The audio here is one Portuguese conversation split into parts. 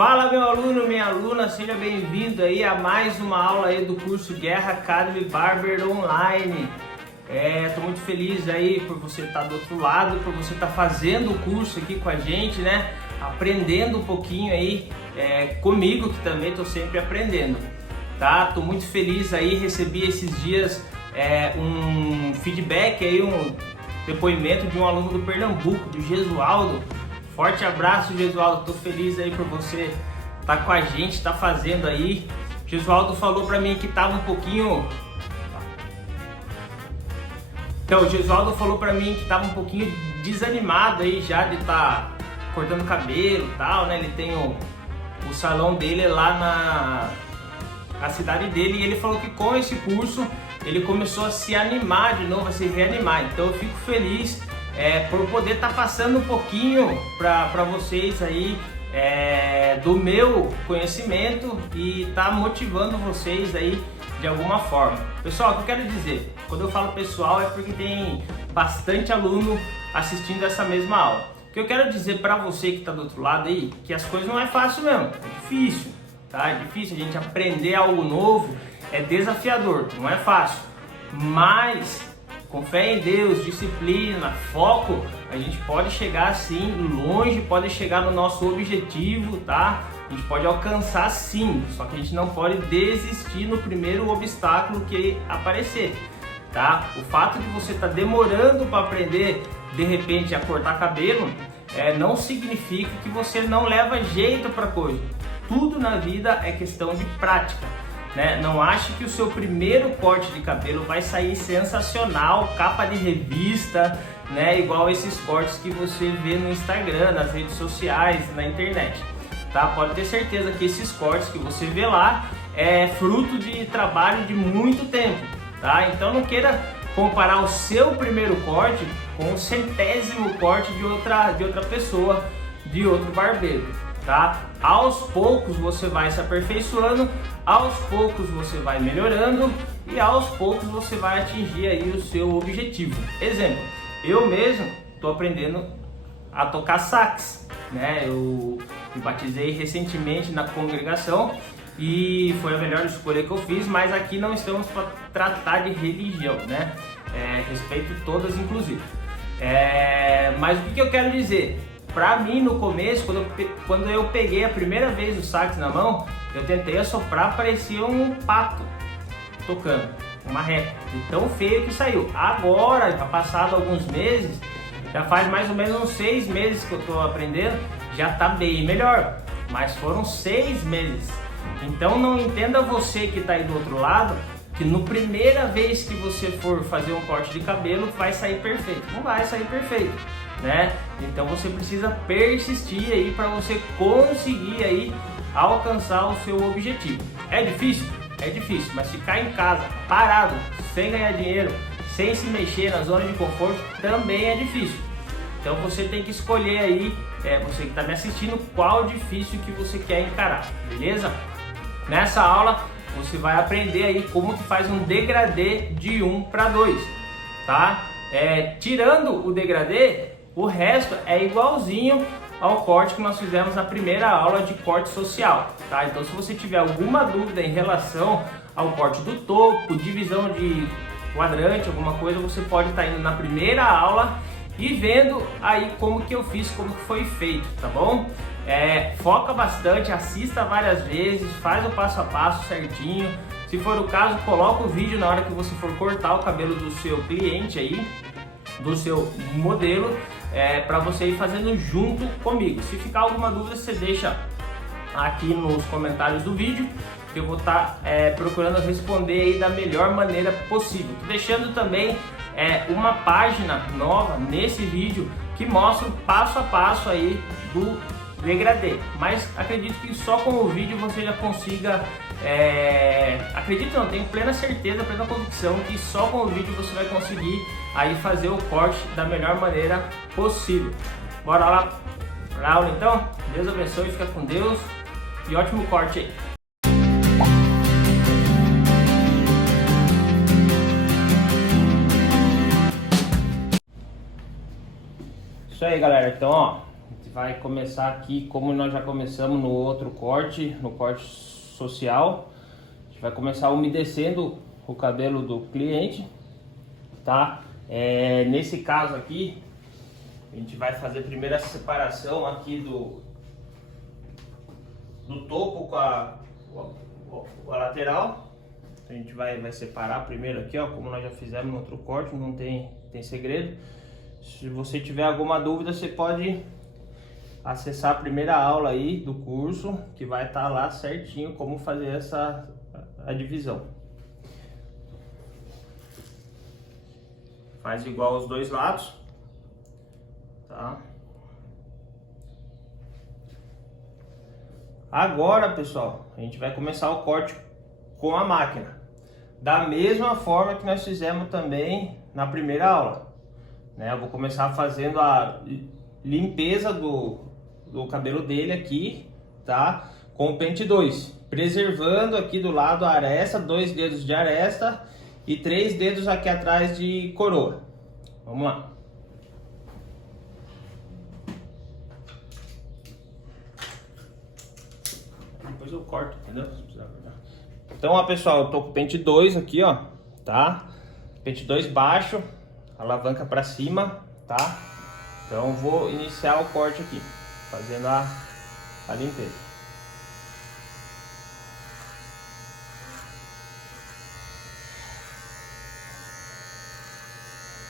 Fala meu aluno, minha aluna, seja bem-vindo aí a mais uma aula aí do curso Guerra Academy Barber Online. Tô muito feliz aí por você estar do outro lado, por você estar fazendo o curso aqui com a gente, né? Aprendendo um pouquinho aí comigo, que também estou sempre aprendendo, tá? Tô muito feliz aí, recebi esses dias um feedback aí, um depoimento de um aluno do Pernambuco, do Gesualdo. Forte abraço, Gesualdo, tô feliz aí por você estar com a gente, estar fazendo aí. Gesualdo falou pra mim que tava um pouquinho... Então, o Gesualdo falou pra mim que tava um pouquinho desanimado aí já de estar cortando cabelo e tal, né? Ele tem o salão dele lá na cidade dele e ele falou que com esse curso ele começou a se animar de novo, a se reanimar. Então eu fico feliz por poder estar passando um pouquinho para vocês aí do meu conhecimento e estar motivando vocês aí de alguma forma. Pessoal, o que eu quero dizer, quando eu falo pessoal é porque tem bastante aluno assistindo essa mesma aula. O que eu quero dizer para você que está do outro lado aí, que as coisas não é fácil mesmo, é difícil, tá? É difícil a gente aprender algo novo, é desafiador, não é fácil, mas com fé em Deus, disciplina, foco, a gente pode chegar assim longe, pode chegar no nosso objetivo, tá? A gente pode alcançar sim, só que a gente não pode desistir no primeiro obstáculo que aparecer, tá? O fato de você estar demorando para aprender, de repente, a cortar cabelo, não significa que você não leva jeito para coisa. Tudo na vida é questão de prática, né? Não ache que o seu primeiro corte de cabelo vai sair sensacional, capa de revista, né? Igual esses cortes que você vê no Instagram, nas redes sociais, na internet, tá? Pode ter certeza que esses cortes que você vê lá é fruto de trabalho de muito tempo, tá? Então não queira comparar o seu primeiro corte com o 100º corte de outra pessoa, de outro barbeiro, tá? Aos poucos você vai se aperfeiçoando, aos poucos você vai melhorando e aos poucos você vai atingir aí o seu objetivo. Exemplo, eu mesmo estou aprendendo a tocar sax, né? Eu me batizei recentemente na congregação e foi a melhor escolha que eu fiz, mas aqui não estamos para tratar de religião, né? Respeito todas, inclusive. Mas o que eu quero dizer? Pra mim, no começo, quando eu peguei a primeira vez o sax na mão, eu tentei assoprar, parecia um pato tocando, uma ré, de tão feio que saiu. Agora, já passado alguns meses, já faz mais ou menos uns 6 meses que eu tô aprendendo, já tá bem melhor, mas foram 6 meses. Então não entenda você que tá aí do outro lado, que no primeira vez que você for fazer um corte de cabelo, vai sair perfeito. Não vai sair perfeito, né? Então você precisa persistir aí para você conseguir aí alcançar o seu objetivo. É difícil? É difícil, mas ficar em casa, parado, sem ganhar dinheiro, sem se mexer na zona de conforto, também é difícil. Então você tem que escolher aí, você que está me assistindo, qual difícil que você quer encarar, beleza? Nessa aula você vai aprender aí como que faz um degradê de 1 para 2, tá? Tirando o degradê, o resto é igualzinho ao corte que nós fizemos na primeira aula de corte social, tá? Então se você tiver alguma dúvida em relação ao corte do topo, divisão de quadrante, alguma coisa, você pode estar indo na primeira aula e vendo aí como que eu fiz, como que foi feito, tá bom? Foca bastante, assista várias vezes, faz o passo a passo certinho. Se for o caso, coloca o vídeo na hora que você for cortar o cabelo do seu cliente aí, do seu modelo, para você ir fazendo junto comigo. Se ficar alguma dúvida, você deixa aqui nos comentários do vídeo, que eu vou estar procurando responder aí da melhor maneira possível. Tô deixando também uma página nova nesse vídeo que mostra o passo a passo aí do degradê, mas acredito que só com o vídeo você já consiga, acredito não, tenho plena certeza, plena convicção que só com o vídeo você vai conseguir aí fazer o corte da melhor maneira possível. Bora lá pra aula então? Deus abençoe, fica com Deus e ótimo corte aí. Isso aí, galera, então ó, vai começar aqui, como nós já começamos no outro corte, no corte social. A gente vai começar umedecendo o cabelo do cliente, tá? Nesse caso aqui, a gente vai fazer primeiro essa separação aqui do topo com a lateral. A gente vai separar primeiro aqui, ó, como nós já fizemos no outro corte, não tem segredo. Se você tiver alguma dúvida, você pode acessar a primeira aula aí do curso, que vai estar lá certinho como fazer a divisão. Faz igual aos dois lados, tá? Agora, pessoal, a gente vai começar o corte com a máquina, da mesma forma que nós fizemos também na primeira aula, né? Eu vou começar fazendo a limpeza do cabelo dele aqui, tá? Com o pente 2, preservando aqui do lado a aresta, 2 dedos de aresta e 3 dedos aqui atrás de coroa. Vamos lá. Depois eu corto, entendeu? Então, ó, pessoal, eu tô com o pente 2 aqui, ó, tá? Pente 2 baixo, alavanca pra cima, tá? Então, eu vou iniciar o corte aqui, fazendo a limpeza.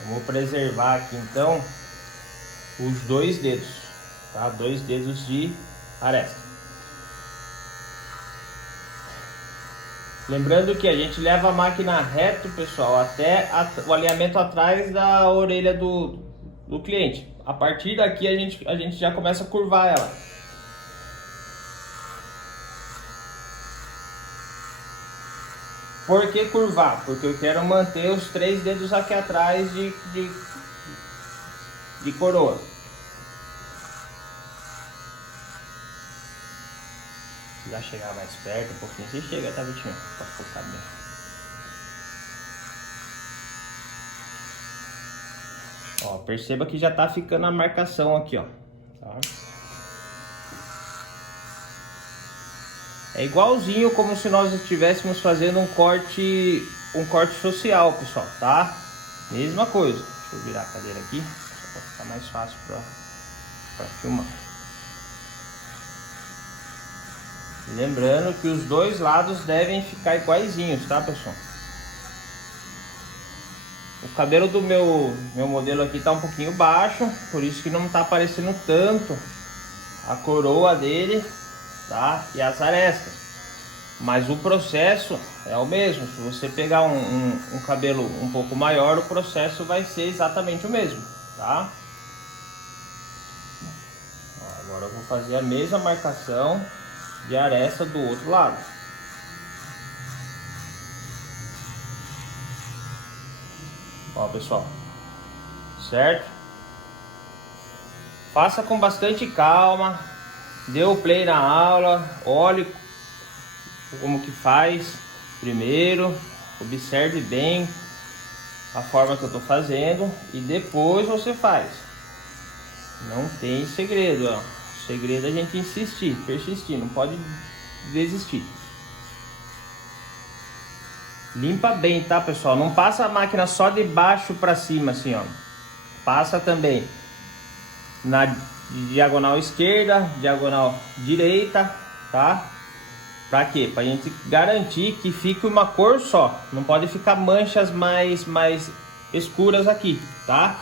Vamos preservar aqui, então, os 2 dedos, tá? 2 dedos de aresta. Lembrando que a gente leva a máquina reto, pessoal, até o alinhamento atrás da orelha do cliente. A partir daqui a gente já começa a curvar ela. Por que curvar? Porque eu quero manter os 3 dedos aqui atrás de coroa. Se quiser chegar mais perto, um pouquinho, você chega, tá, Vitinho? Pra focar bem. Ó, perceba que já tá ficando a marcação aqui, ó. Tá? É igualzinho como se nós estivéssemos fazendo um corte social, pessoal, tá? Mesma coisa. Deixa eu virar a cadeira aqui, só pra ficar mais fácil pra filmar. Lembrando que os dois lados devem ficar iguaizinhos, tá, pessoal? O cabelo do meu modelo aqui tá um pouquinho baixo, por isso que não tá aparecendo tanto a coroa dele, tá? E as arestas. Mas o processo é o mesmo. Se você pegar um cabelo um pouco maior, o processo vai ser exatamente o mesmo, tá? Agora eu vou fazer a mesma marcação de aresta do outro lado. Ó, pessoal, certo? Faça com bastante calma, dê o play na aula, olhe como que faz primeiro, observe bem a forma que eu tô fazendo e depois você faz. Não tem segredo, ó. O segredo é a gente insistir, persistir, não pode desistir. Limpa bem, tá, pessoal? Não passa a máquina só de baixo para cima, assim, ó. Passa também na diagonal esquerda, diagonal direita, tá? Pra quê? Pra gente garantir que fique uma cor só. Não pode ficar manchas mais escuras aqui, tá?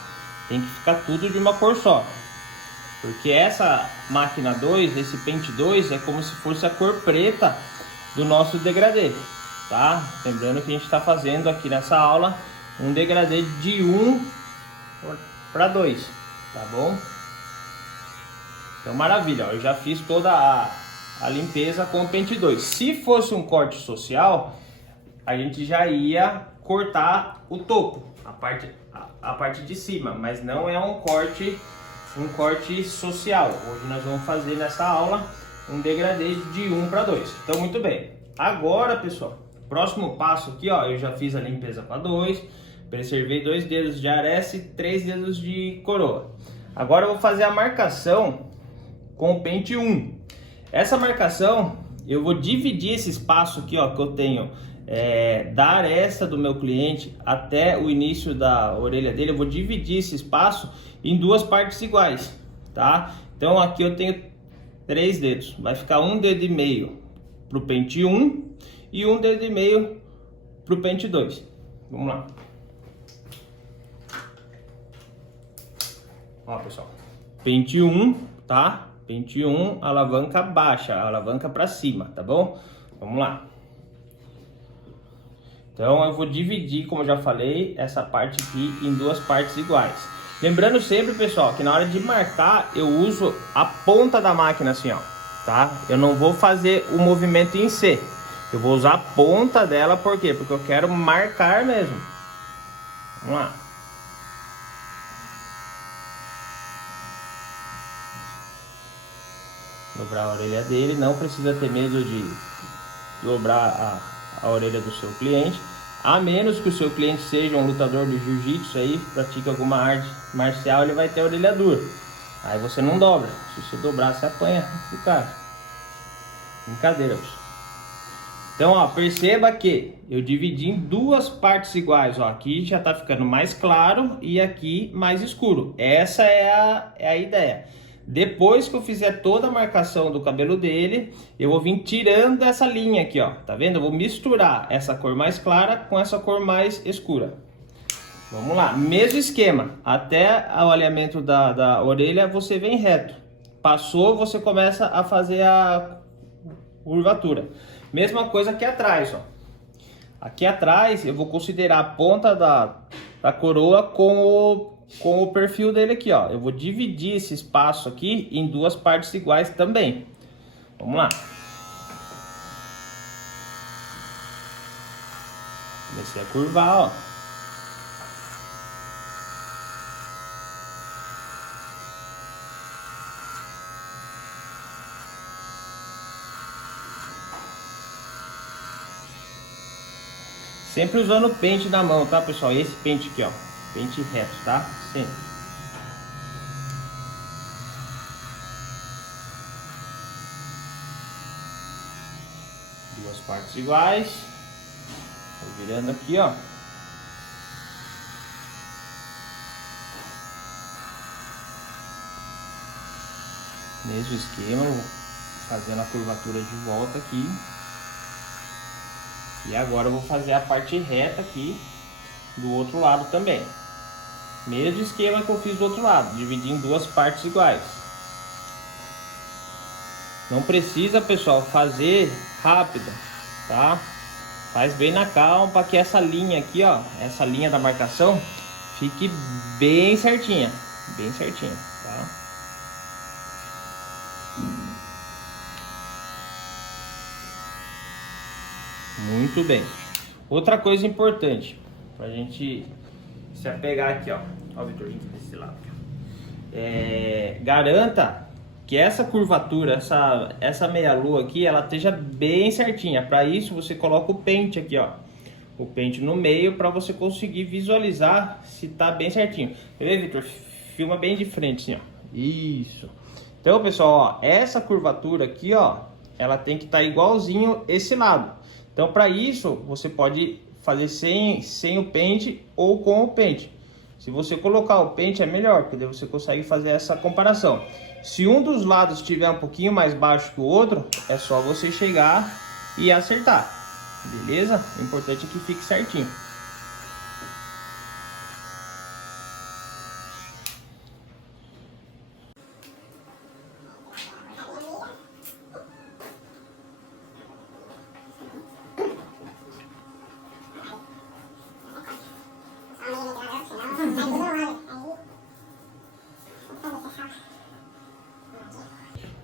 Tem que ficar tudo de uma cor só. Porque essa máquina 2, esse pente 2, é como se fosse a cor preta do nosso degradê, tá? Lembrando que a gente está fazendo aqui nessa aula um degradê de 1 para 2, tá bom? Então, maravilha, ó, eu já fiz toda a limpeza com o pente 2. Se fosse um corte social, a gente já ia cortar o topo, a parte de cima, mas não é um corte social. Hoje nós vamos fazer nessa aula um degradê de 1 para 2. Então, muito bem. Agora, pessoal, próximo passo aqui, ó, eu já fiz a limpeza com a 2, preservei 2 dedos de aresta e 3 dedos de coroa. Agora eu vou fazer a marcação com o pente 1. Essa marcação, eu vou dividir esse espaço aqui, ó, que eu tenho da aresta do meu cliente até o início da orelha dele. Eu vou dividir esse espaço em duas partes iguais, tá? Então aqui eu tenho 3 dedos, vai ficar um dedo e meio pro pente 1 e um dedo e meio pro pente 2. Vamos lá. Ó, pessoal, pente 1, tá? Pente 1, alavanca baixa, alavanca para cima, tá bom? Vamos lá. Então eu vou dividir, como eu já falei, essa parte aqui em duas partes iguais. Lembrando sempre, pessoal, que na hora de marcar eu uso a ponta da máquina assim, ó, tá? Eu não vou fazer o movimento em C. Eu vou usar a ponta dela, por quê? Porque eu quero marcar mesmo. Vamos lá. Dobrar a orelha dele, não precisa ter medo de dobrar a orelha do seu cliente, a menos que o seu cliente seja um lutador de jiu-jitsu aí, pratique alguma arte marcial, ele vai ter a orelha dura. Aí você não dobra, se você dobrar você apanha do cara. Brincadeira, pessoal. Então, ó, perceba que eu dividi em duas partes iguais, ó, aqui já tá ficando mais claro e aqui mais escuro. Essa é a ideia. Depois que eu fizer toda a marcação do cabelo dele, eu vou vir tirando essa linha aqui, ó. Tá vendo? Eu vou misturar essa cor mais clara com essa cor mais escura. Vamos lá. Mesmo esquema. Até o alinhamento da orelha você vem reto. Passou, você começa a fazer a curvatura. Mesma coisa aqui atrás, ó. Aqui atrás eu vou considerar a ponta da coroa com o perfil dele aqui, ó. Eu vou dividir esse espaço aqui em duas partes iguais também. Vamos lá. Comecei a curvar, ó. Sempre usando o pente na mão, tá, pessoal? Esse pente aqui, ó. Pente reto, tá? Sempre. Duas partes iguais. Tô virando aqui, ó. Mesmo esquema, vou fazendo a curvatura de volta aqui. E agora eu vou fazer a parte reta aqui do outro lado também. Mesmo esquema que eu fiz do outro lado, dividir em duas partes iguais. Não precisa, pessoal, fazer rápido, tá? Faz bem na calma para que essa linha aqui, ó, essa linha da marcação fique bem certinha, tá? Muito bem. Outra coisa importante pra gente se apegar aqui, ó. Ó, Vitorzinho, desse lado aqui, ó. Garanta que essa curvatura, essa meia-lua aqui, ela esteja bem certinha. Para isso, você coloca o pente aqui, ó. O pente no meio para você conseguir visualizar se tá bem certinho. Quer ver, Vitor? Filma bem de frente, assim, ó. Isso. Então, pessoal, ó, essa curvatura aqui, ó, ela tem que estar igualzinho esse lado. Então, para isso, você pode fazer sem o pente ou com o pente. Se você colocar o pente é melhor, porque daí você consegue fazer essa comparação. Se um dos lados estiver um pouquinho mais baixo que o outro, é só você chegar e acertar. Beleza? O importante é que fique certinho.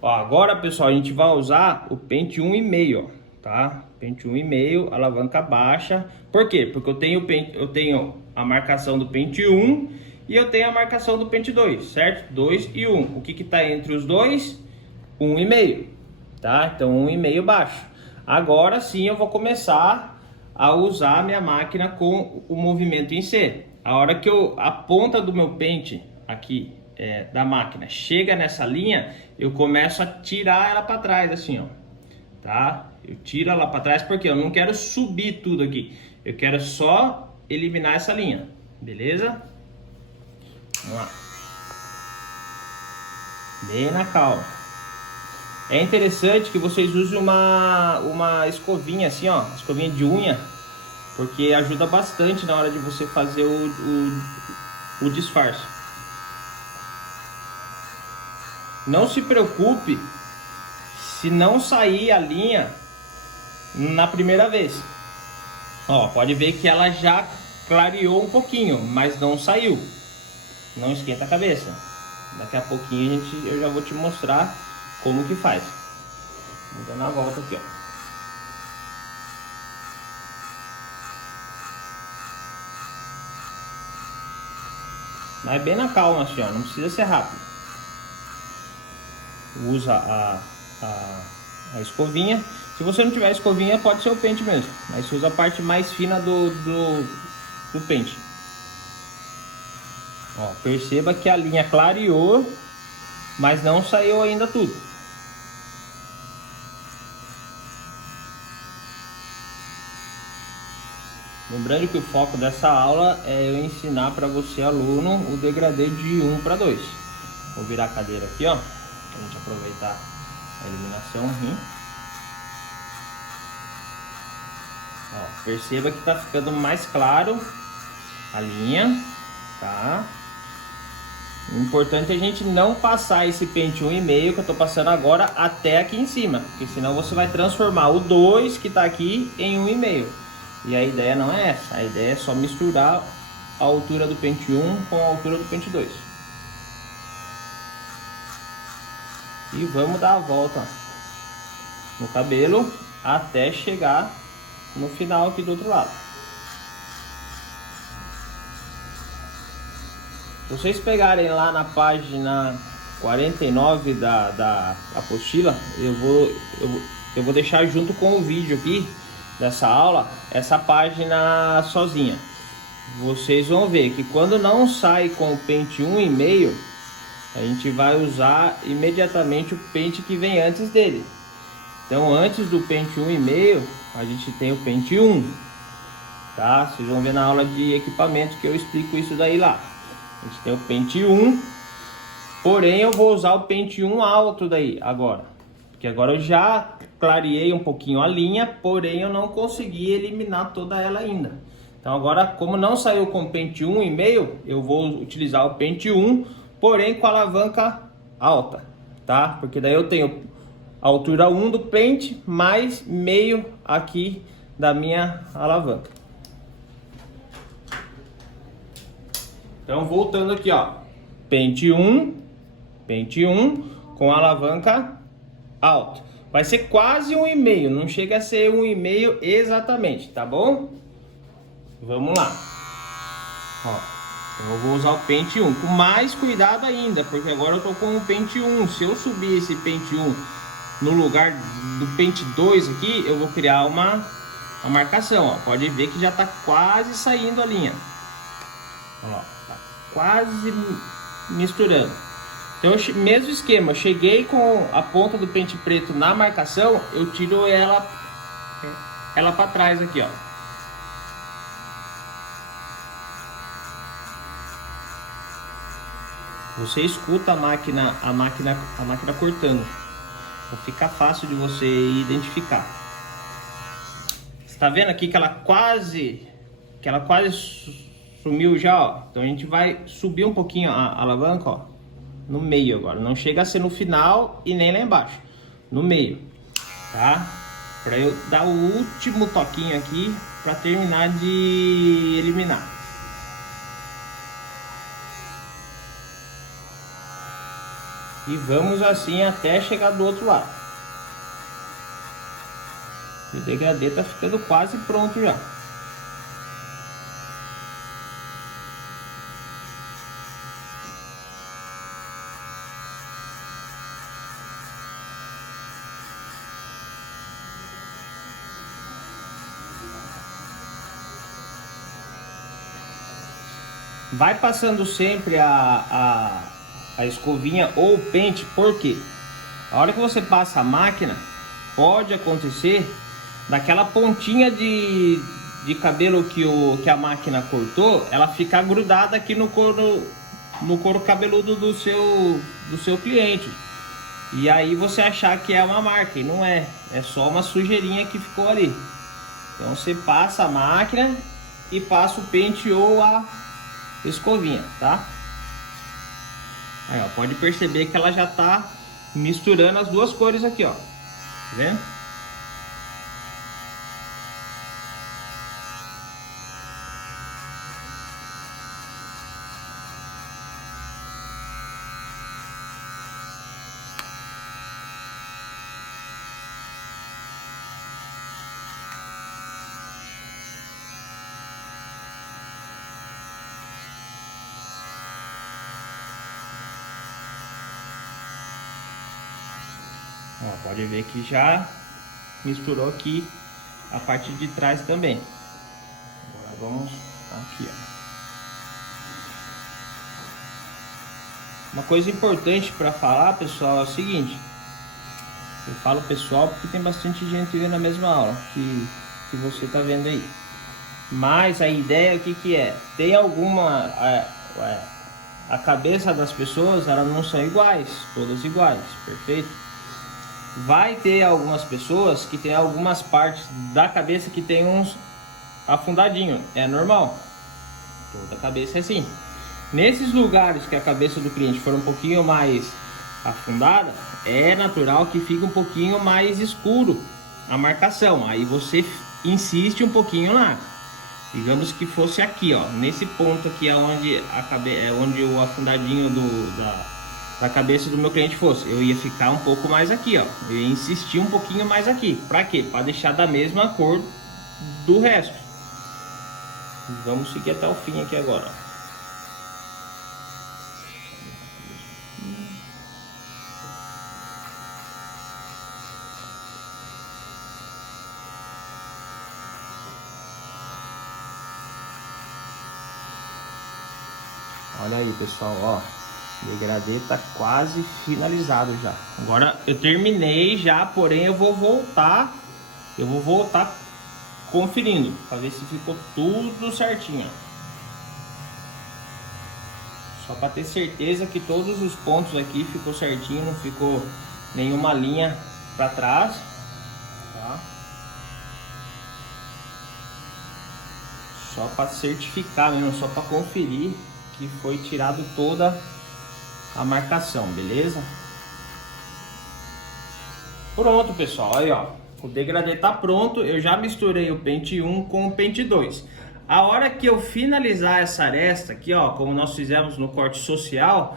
Ó, agora, pessoal, a gente vai usar o pente 1,5, ó, tá? Pente 1,5, alavanca baixa. Por quê? Porque eu tenho a marcação do pente 1 e eu tenho a marcação do pente 2, certo? 2 e 1. O que que tá entre os dois? 1,5, tá? Então 1,5 baixo. Agora sim eu vou começar a usar a minha máquina com o movimento em C. A hora que a ponta do meu pente aqui da máquina chega nessa linha, eu começo a tirar ela para trás, assim, ó, tá? Eu tiro ela para trás porque eu não quero subir tudo aqui, eu quero só eliminar essa linha, beleza? Vamos lá. Bem na calma. É interessante que vocês usem uma escovinha assim, ó, escovinha de unha, porque ajuda bastante na hora de você fazer o disfarce. Não se preocupe se não sair a linha na primeira vez. Ó, pode ver que ela já clareou um pouquinho, mas não saiu. Não esquenta a cabeça. Daqui a pouquinho eu já vou te mostrar como que faz. Vou dando a volta aqui, ó. Mas bem na calma, assim, ó. Não precisa ser rápido. Usa a escovinha. Se você não tiver escovinha, pode ser o pente mesmo. Mas você usa a parte mais fina do pente. Ó, perceba que a linha clareou, mas não saiu ainda tudo. Lembrando que o foco dessa aula é eu ensinar para você, aluno, o degradê de 1 para 2. Vou virar a cadeira aqui, ó, pra gente aproveitar a iluminação. Ó, perceba que tá ficando mais claro a linha, tá? O importante é a gente não passar esse pente 1,5 que eu tô passando agora até aqui em cima, porque senão você vai transformar o 2 que tá aqui em 1,5. E a ideia não é essa, a ideia é só misturar a altura do pente 1 com a altura do pente 2. E vamos dar a volta no cabelo até chegar no final aqui do outro lado. Se vocês pegarem lá na página 49 da apostila, eu vou deixar junto com o vídeo aqui dessa aula, essa página sozinha. Vocês vão ver que quando não sai com o pente 1,5, a gente vai usar imediatamente o pente que vem antes dele. Então antes do pente 1,5, a gente tem o pente 1, tá? Vocês vão ver na aula de equipamento que eu explico isso daí lá. A gente tem o pente 1, porém eu vou usar o pente 1 alto daí agora, porque agora eu já clareei um pouquinho a linha, porém eu não consegui eliminar toda ela ainda. Então agora, como não saiu com pente 1,5, eu vou utilizar o pente 1, porém com a alavanca alta, tá? Porque daí eu tenho a altura 1 do pente mais meio aqui da minha alavanca. Então voltando aqui, ó, pente 1 com a alavanca alta. Vai ser quase 1,5, não chega a ser 1,5 exatamente, tá bom? Vamos lá. Ó, eu vou usar o pente 1 com mais cuidado ainda, porque agora eu tô com o pente 1. Se eu subir esse pente 1 no lugar do pente 2 aqui, eu vou criar uma marcação, ó. Pode ver que já tá quase saindo a linha. Ó, tá quase misturando. Então, mesmo esquema, cheguei com a ponta do pente preto na marcação, eu tiro ela para trás aqui, ó. Você escuta a máquina cortando. Então fica fácil de você identificar. Você tá vendo aqui que ela quase sumiu já, ó. Então a gente vai subir um pouquinho a alavanca, ó. No meio agora, não chega a ser no final e nem lá embaixo, no meio, tá? Para eu dar o último toquinho aqui para terminar de eliminar. E vamos assim até chegar do outro lado. O degradê tá ficando quase pronto já. Vai passando sempre a a escovinha ou o pente. Por quê? A hora que você passa a máquina, pode acontecer daquela pontinha de cabelo que a máquina cortou, ela ficar grudada aqui no couro cabeludo do seu cliente. E aí você achar que é uma marca, e não é. É só uma sujeirinha que ficou ali. Então você passa a máquina e passa o pente ou a escovinha, tá? Aí, ó, pode perceber que ela já tá misturando as duas cores aqui, ó. Tá vendo? Ó, pode ver que já misturou aqui a parte de trás também. Agora vamos aqui, ó. Uma coisa importante para falar, pessoal, é o seguinte. Eu falo pessoal porque tem bastante gente vendo a mesma aula que você tá vendo aí. Mas a ideia, o que é? Tem alguma... A cabeça das pessoas, elas não são iguais, todas iguais, perfeito? Vai ter algumas pessoas que tem algumas partes da cabeça que tem uns afundadinho, é normal. Toda cabeça é assim. Nesses lugares que a cabeça do cliente for um pouquinho mais afundada, é natural que fique um pouquinho mais escuro a marcação. Aí você insiste um pouquinho lá. Digamos que fosse aqui, ó, nesse ponto aqui é onde o afundadinho da cabeça do meu cliente fosse. Eu ia ficar um pouco mais aqui, ó. Eu ia insistir um pouquinho mais aqui. Pra quê? Pra deixar da mesma cor do resto. Vamos seguir até o fim aqui agora, ó. Olha aí, pessoal, ó. O degradê tá quase finalizado já. Agora eu terminei já, porém eu vou voltar conferindo para ver se ficou tudo certinho. Só para ter certeza que todos os pontos aqui ficou certinho, não ficou nenhuma linha para trás, tá? Só para certificar mesmo, só para conferir que foi tirado toda a marcação, beleza? Pronto, pessoal, aí ó, o degradê tá pronto. Eu já misturei o pente 1 com o pente 2. A hora que eu finalizar essa aresta aqui, ó, como nós fizemos no corte social,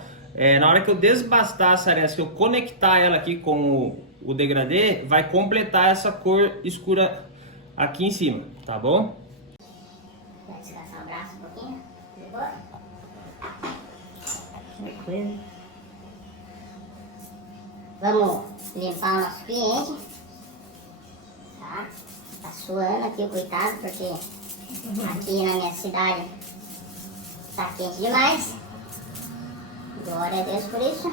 na hora que eu desbastar essa aresta, que eu conectar ela aqui com o degradê, vai completar essa cor escura aqui em cima, tá bom? Vai descansar o braço um pouquinho, depois. Tranquilo. Vamos limpar o nosso cliente. Tá? Tá suando aqui o coitado, porque aqui na minha cidade tá quente demais. Glória a Deus por isso.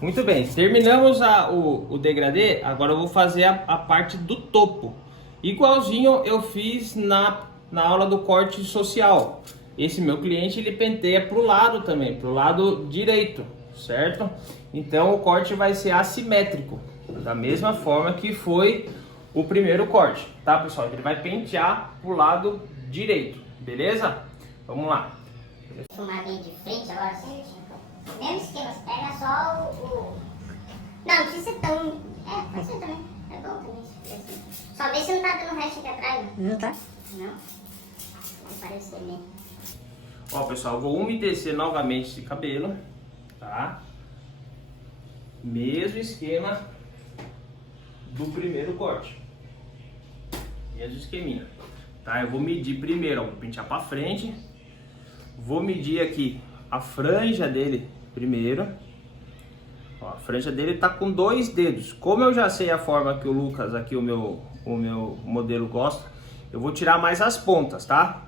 Muito bem, terminamos o degradê. Agora eu vou fazer a parte do topo. Igualzinho eu fiz na aula do corte social. Esse meu cliente, ele penteia pro lado também, pro lado direito, certo? Então o corte vai ser assimétrico, da mesma forma que foi o primeiro corte, tá, pessoal? Ele vai pentear pro lado direito, beleza? Vamos lá. Filmar bem de frente agora, certinho. Mesmo esquema, você pega só o... Não, não precisa ser tão... pode ser também. É bom também. Só vê se não tá dando resto aqui atrás. Não tá? Não. Vai parecer mesmo. Ó, pessoal, eu vou umedecer novamente esse cabelo, tá? Mesmo esquema do primeiro corte. Mesmo esqueminha. Tá? Eu vou medir primeiro, ó, vou pentear pra frente. Vou medir aqui a franja dele primeiro. Ó, a franja dele tá com 2 dedos. Como eu já sei a forma que o Lucas, aqui o meu modelo gosta, eu vou tirar mais as pontas, tá?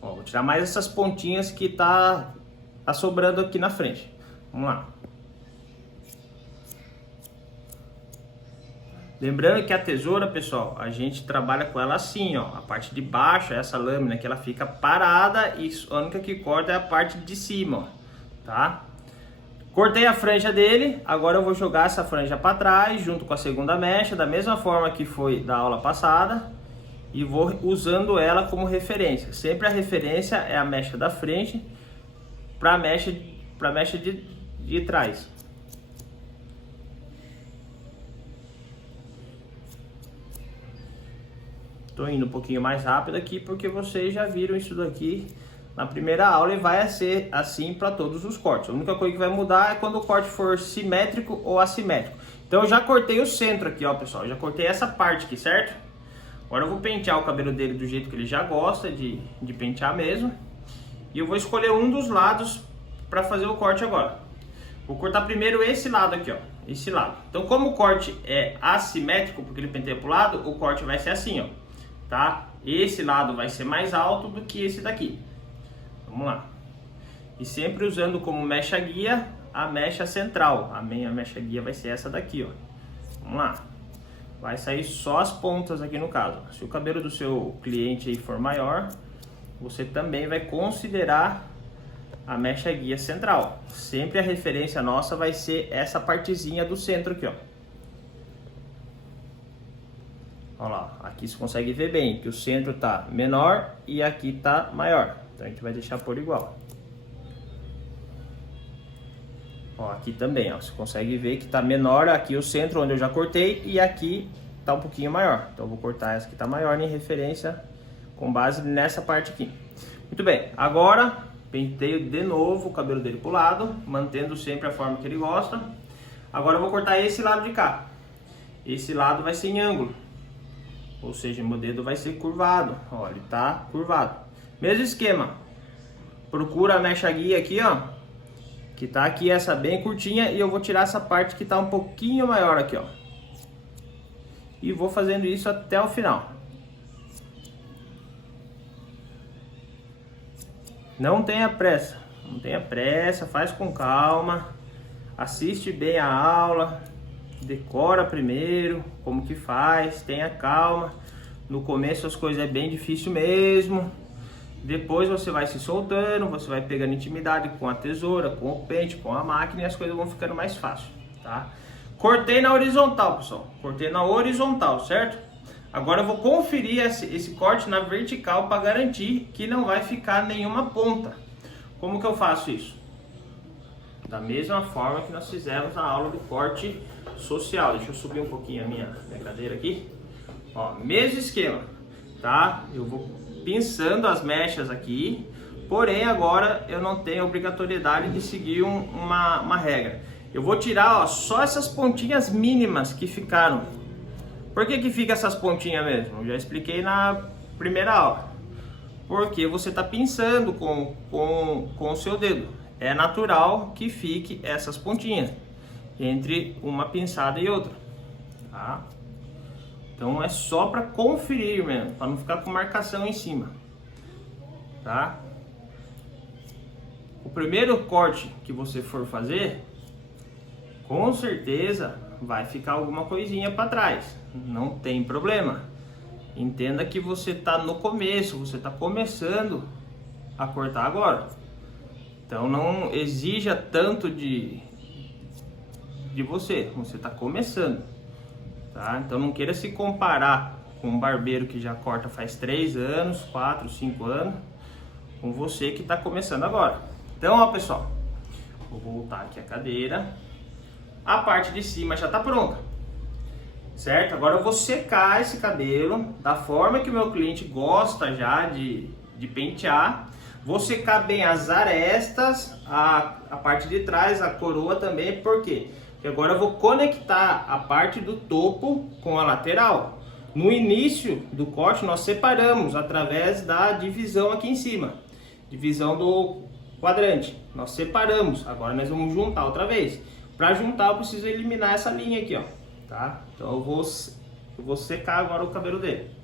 Ó, vou tirar mais essas pontinhas que tá tá sobrando aqui na frente. Vamos lá. Lembrando que a tesoura, pessoal, a gente trabalha com ela assim, ó. A parte de baixo é essa lâmina que ela fica parada e a única que corta é a parte de cima, ó, tá? Cortei a franja dele, agora eu vou jogar essa franja para trás junto com a segunda mecha, da mesma forma que foi da aula passada, e vou usando ela como referência. Sempre a referência é a mecha da frente para a mecha de trás. Estou indo um pouquinho mais rápido aqui porque vocês já viram isso daqui na primeira aula e vai ser assim para todos os cortes. A única coisa que vai mudar é quando o corte for simétrico ou assimétrico. Então eu já cortei o centro aqui, ó, pessoal. Eu já cortei essa parte aqui, certo? Agora eu vou pentear o cabelo dele do jeito que ele já gosta de pentear mesmo. E eu vou escolher um dos lados para fazer o corte agora. Vou cortar primeiro esse lado aqui, ó. Esse lado. Então como o corte é assimétrico, porque ele penteia para o lado, o corte vai ser assim, ó. Tá? Esse lado vai ser mais alto do que esse daqui. Vamos lá. E sempre usando como mecha guia a mecha central. A minha mecha guia vai ser essa daqui, ó. Vamos lá. Vai sair só as pontas aqui no caso. Se o cabelo do seu cliente aí for maior, você também vai considerar a mecha guia central. Sempre a referência nossa vai ser essa partezinha do centro aqui, ó. Olha lá, aqui você consegue ver bem que o centro tá menor e aqui tá maior. Então a gente vai deixar por igual. Ó, aqui também, ó, você consegue ver que tá menor aqui o centro onde eu já cortei e aqui tá um pouquinho maior. Então eu vou cortar essa que tá maior em referência com base nessa parte aqui. Muito bem, agora penteio de novo o cabelo dele pro lado, mantendo sempre a forma que ele gosta. Agora eu vou cortar esse lado de cá. Esse lado vai ser em ângulo. Ou seja, meu dedo vai ser curvado. Ó, ele tá curvado. Mesmo esquema. Procura a mecha guia aqui, ó. Que tá aqui essa bem curtinha. E eu vou tirar essa parte que tá um pouquinho maior aqui, ó. E vou fazendo isso até o final. Não tenha pressa. Não tenha pressa. Faz com calma. Assiste bem a aula. Decora primeiro como que faz, tenha calma. No começo as coisas é bem difícil mesmo. Depois você vai se soltando, você vai pegando intimidade com a tesoura, com o pente, com a máquina e as coisas vão ficando mais fáceis, tá? Cortei na horizontal, pessoal. Cortei na horizontal, certo? Agora eu vou conferir esse corte na vertical para garantir que não vai ficar nenhuma ponta. Como que eu faço isso? Da mesma forma que nós fizemos na aula do corte social. Deixa eu subir um pouquinho a minha cadeira aqui. Ó, mesmo esquema, tá? Eu vou pinçando as mechas aqui, porém agora eu não tenho obrigatoriedade de seguir uma regra. Eu vou tirar, ó, só essas pontinhas mínimas que ficaram. Por que fica essas pontinhas mesmo? Eu já expliquei na primeira aula. Porque você está pinçando com o seu dedo. É natural que fique essas pontinhas entre uma pinçada e outra, tá? Então é só para conferir mesmo, para não ficar com marcação em cima, tá? O primeiro corte que você for fazer, com certeza vai ficar alguma coisinha para trás, não tem problema. Entenda que você está no começo, você está começando a cortar agora. Então não exija tanto de você está começando, tá? Então não queira se comparar com um barbeiro que já corta faz 3 anos, 4, 5 anos, com você que está começando agora. Então, ó, pessoal, vou voltar aqui a cadeira. A parte de cima já está pronta, certo? Agora eu vou secar esse cabelo da forma que o meu cliente gosta já de pentear. Vou secar bem as arestas, a parte de trás, a coroa também, por quê? Porque agora eu vou conectar a parte do topo com a lateral. No início do corte nós separamos através da divisão aqui em cima. Divisão do quadrante. Nós separamos, agora nós vamos juntar outra vez. Para juntar eu preciso eliminar essa linha aqui, ó, tá? Então eu vou secar agora o cabelo dele.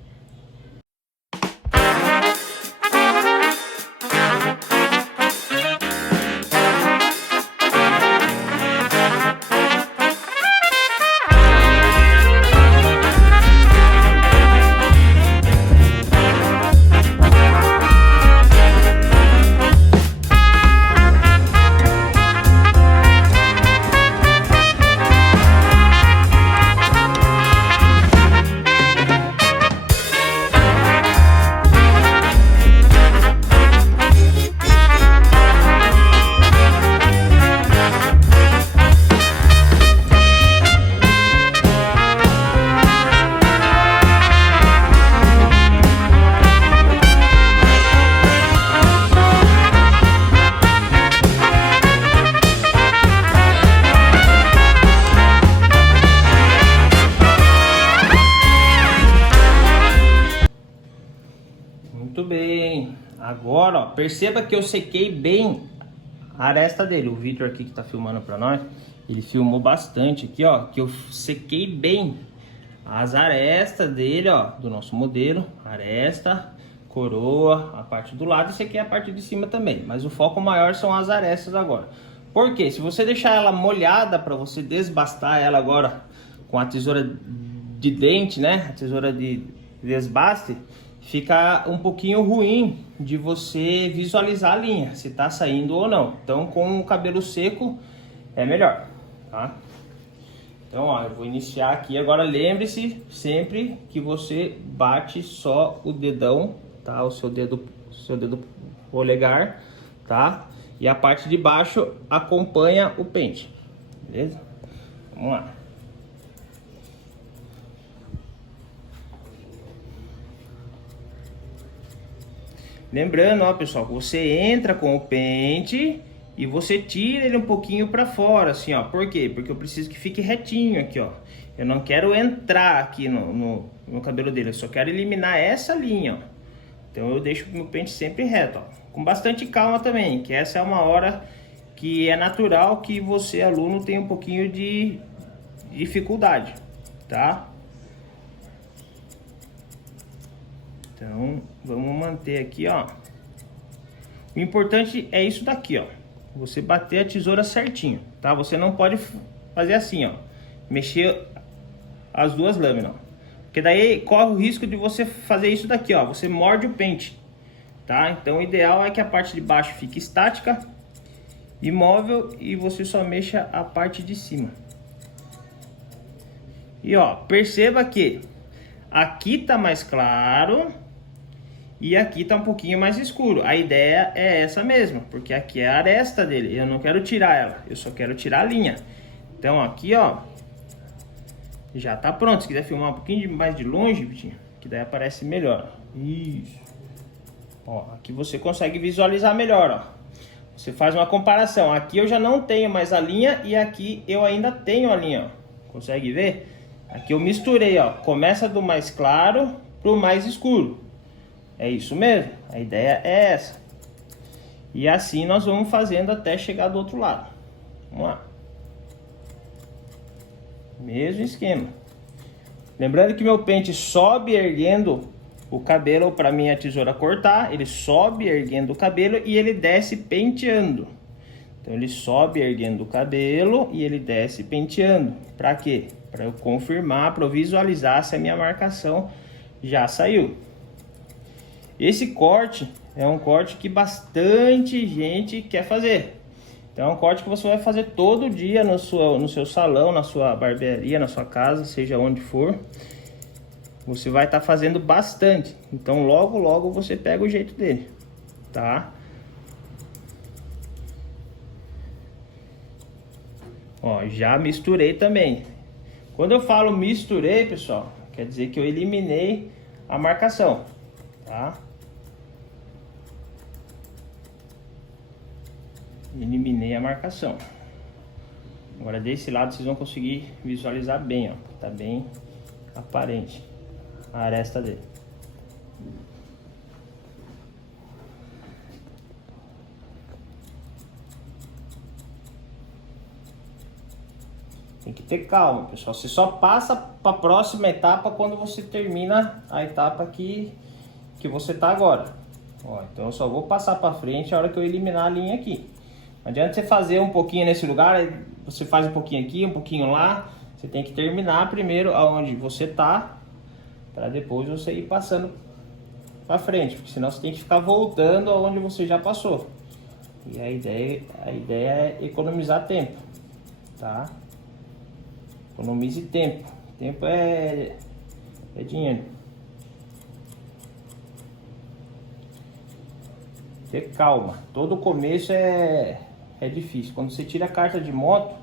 Agora, ó, perceba que eu sequei bem a aresta dele. O Victor aqui que tá filmando pra nós, ele filmou bastante aqui, ó, que eu sequei bem as arestas dele, ó, do nosso modelo. Aresta, coroa, a parte do lado, e sequei a parte de cima também. Mas o foco maior são as arestas agora. Porque se você deixar ela molhada para você desbastar ela agora com a tesoura de dente, né, a tesoura de desbaste, fica um pouquinho ruim de você visualizar a linha, se tá saindo ou não. Então com o cabelo seco é melhor, tá? Então ó, eu vou iniciar aqui. Agora lembre-se sempre que você bate só o dedão, tá? O seu dedo polegar, tá? E a parte de baixo acompanha o pente, beleza? Vamos lá. Lembrando, ó, pessoal, que você entra com o pente e você tira ele um pouquinho para fora, assim, ó. Por quê? Porque eu preciso que fique retinho aqui, ó. Eu não quero entrar aqui no cabelo dele, eu só quero eliminar essa linha, ó. Então eu deixo o meu pente sempre reto, ó. Com bastante calma também, que essa é uma hora que é natural que você, aluno, tenha um pouquinho de dificuldade, tá? Então, vamos manter aqui, ó. O importante é isso daqui, ó. Você bater a tesoura certinho, tá? Você não pode fazer assim, ó. Mexer as duas lâminas, ó. Porque daí corre o risco de você fazer isso daqui, ó. Você morde o pente, tá? Então, o ideal é que a parte de baixo fique estática, imóvel, e você só mexa a parte de cima. E, ó, perceba que aqui tá mais claro e aqui tá um pouquinho mais escuro. A ideia é essa mesma, porque aqui é a aresta dele. Eu não quero tirar ela, eu só quero tirar a linha. Então aqui, ó, já tá pronto. Se quiser filmar um pouquinho mais de longe, Vitinho, que daí aparece melhor. Isso. Ó, aqui você consegue visualizar melhor, ó. Você faz uma comparação. Aqui eu já não tenho mais a linha e aqui eu ainda tenho a linha, ó. Consegue ver? Aqui eu misturei, ó. Começa do mais claro pro mais escuro. É isso mesmo, a ideia é essa. E assim nós vamos fazendo até chegar do outro lado. Vamos lá. Mesmo esquema. Lembrando que meu pente sobe erguendo o cabelo para minha tesoura cortar. Ele sobe erguendo o cabelo e ele desce penteando. Então ele sobe erguendo o cabelo e ele desce penteando. Para quê? Para eu confirmar, para eu visualizar se a minha marcação já saiu. Esse corte é um corte que bastante gente quer fazer. Então é um corte que você vai fazer todo dia no seu salão, na sua barbearia, na sua casa, seja onde for. Você vai estar fazendo bastante. Então logo, logo você pega o jeito dele, tá? Ó, já misturei também. Quando eu falo misturei, pessoal, quer dizer que eu eliminei a marcação, tá? Eliminei a marcação. Agora desse lado vocês vão conseguir visualizar bem, ó. Tá bem aparente a aresta dele. Tem que ter calma, pessoal. Você só passa para a próxima etapa quando você termina a etapa que você tá agora. Ó, então eu só vou passar para frente a hora que eu eliminar a linha aqui. Não adianta você fazer um pouquinho nesse lugar, você faz um pouquinho aqui, um pouquinho lá. Você tem que terminar primeiro aonde você tá, para depois você ir passando para frente, porque senão você tem que ficar voltando aonde você já passou. E a ideia é economizar tempo, tá? Economize tempo. Tempo é dinheiro. Ter calma. Todo começo é difícil. Quando você tira a carta de moto,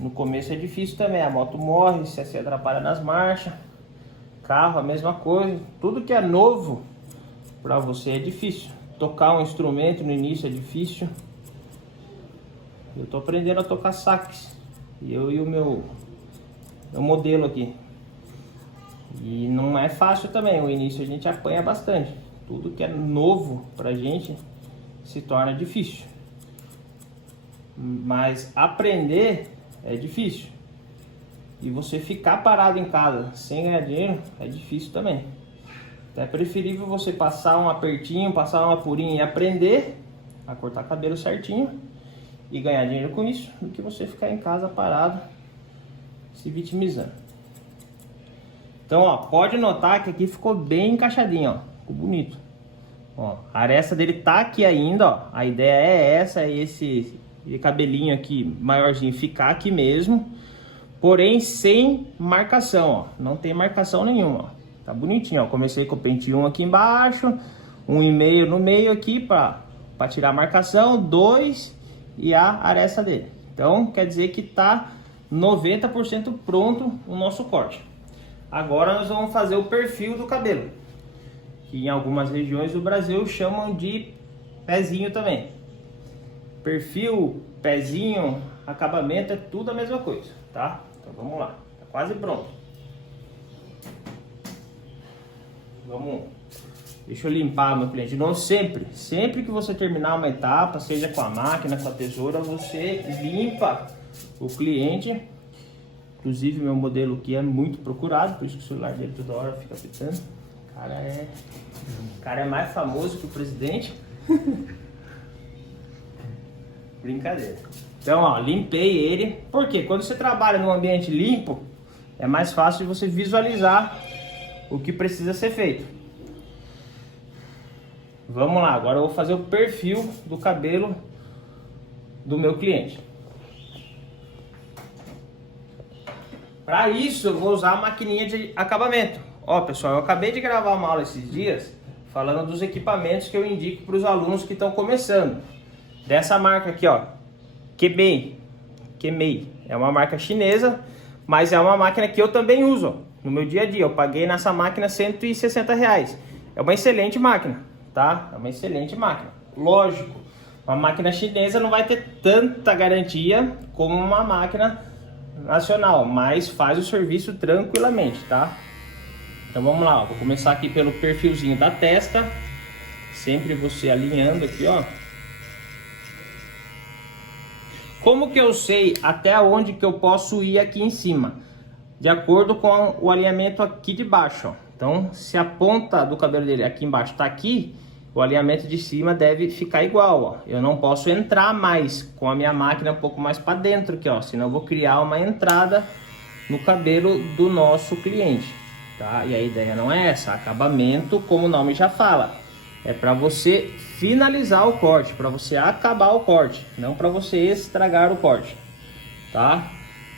no começo é difícil também. A moto morre, você se atrapalha nas marchas. Carro, a mesma coisa. Tudo que é novo para você é difícil. Tocar um instrumento no início é difícil. Eu tô aprendendo a tocar sax. Eu e o meu modelo aqui. E não é fácil também. O início a gente apanha bastante. Tudo que é novo pra gente se torna difícil. Mas aprender é difícil. E você ficar parado em casa sem ganhar dinheiro é difícil também. Então é preferível você passar um apertinho, passar um apurinho e aprender a cortar cabelo certinho e ganhar dinheiro com isso, do que você ficar em casa parado se vitimizando. Então, ó, pode notar que aqui ficou bem encaixadinho, ó, ficou bonito. Ó, a aresta dele tá aqui ainda, ó. A ideia é essa, é esse cabelinho aqui maiorzinho ficar aqui mesmo, porém sem marcação, ó. Não tem marcação nenhuma, ó. Tá bonitinho, ó. Comecei com o pente 1 aqui embaixo, 1,5 no meio aqui para tirar a marcação, 2 e a aresta dele. Então, quer dizer que tá 90% pronto o nosso corte. Agora nós vamos fazer o perfil do cabelo, que em algumas regiões do Brasil chamam de pezinho também. Perfil, pezinho, acabamento é tudo a mesma coisa, tá? Então vamos lá, tá quase pronto. Vamos, deixa eu limpar, meu cliente. Não sempre que você terminar uma etapa, seja com a máquina, com a tesoura, você limpa o cliente. Inclusive meu modelo aqui é muito procurado, por isso que o celular dele toda hora fica pitando. O cara é mais famoso que o presidente. Brincadeira. Então, ó, limpei ele. Porque quando você trabalha num ambiente limpo, é mais fácil de você visualizar o que precisa ser feito. Vamos lá, agora eu vou fazer o perfil do cabelo do meu cliente. Para isso eu vou usar a maquininha de acabamento. Ó, pessoal, eu acabei de gravar uma aula esses dias falando dos equipamentos que eu indico para os alunos que estão começando. Dessa marca aqui, ó, Kemei. É uma marca chinesa, mas é uma máquina que eu também uso, ó, no meu dia a dia. Eu paguei nessa máquina R$160. É uma excelente máquina, tá? É uma excelente máquina. Lógico, uma máquina chinesa não vai ter tanta garantia como uma máquina nacional, mas faz o serviço tranquilamente, tá? Então vamos lá, ó. Vou começar aqui pelo perfilzinho da testa, sempre você alinhando aqui, ó. Como que eu sei até onde que eu posso ir aqui em cima? De acordo com o alinhamento aqui de baixo, ó. Então, se a ponta do cabelo dele aqui embaixo tá aqui, o alinhamento de cima deve ficar igual, ó. Eu não posso entrar mais com a minha máquina um pouco mais para dentro aqui, ó, senão eu vou criar uma entrada no cabelo do nosso cliente, tá? E a ideia não é essa, acabamento, como o nome já fala, é para você finalizar o corte, para você acabar o corte, não para você estragar o corte, tá?